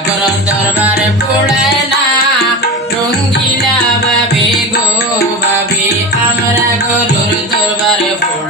ঠাকুর দরবারে পোড়ায় না। রঙ্গিলা ভাবি গো ভাবি আমরা গরুর দরবারে পোড়ায়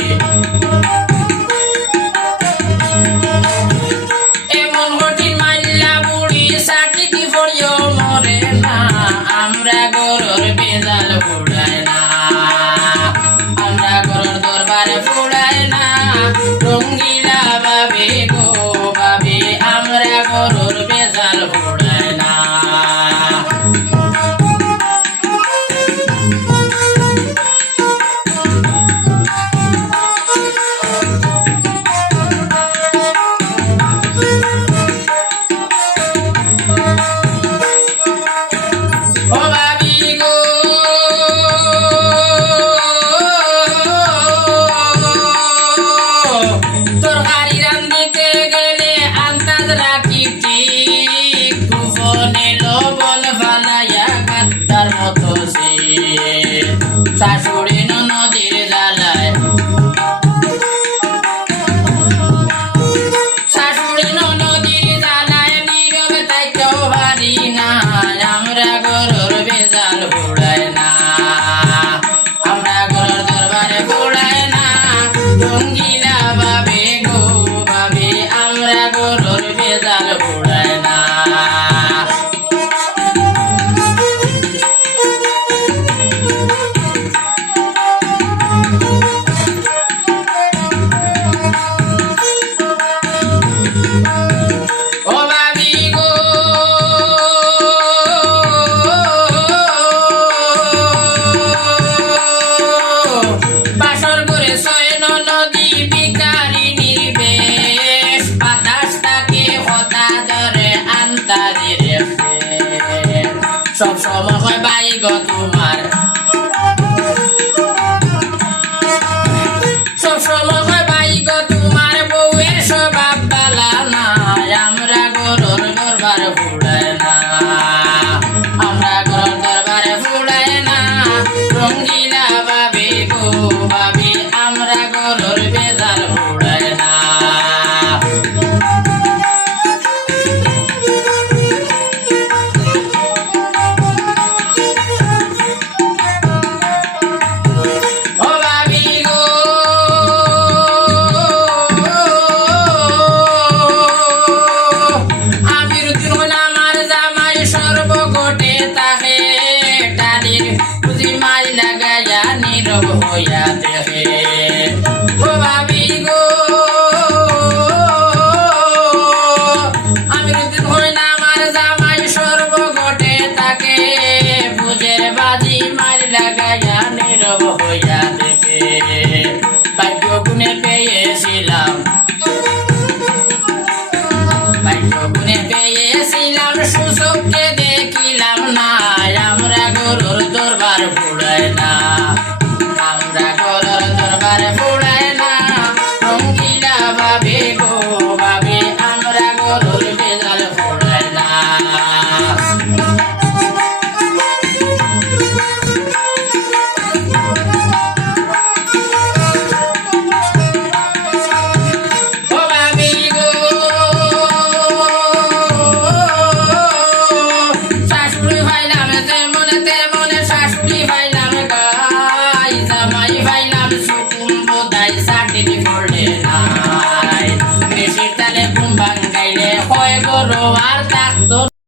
বেজাল উড়ায় না। আমরা গরুর দরবারে ফুড়ায় না। রঙ্গিলা ভাবে সব সময় হয় বাইগ তোমার। হইয়া থেকে। ভাগ্য গুণে পেয়েছিলাম। ভাগ্য গুণে পেয়েছিলাম, সুযোগকে দেখিলাম না আমরা গরুর দরবার ফুড়ায় না।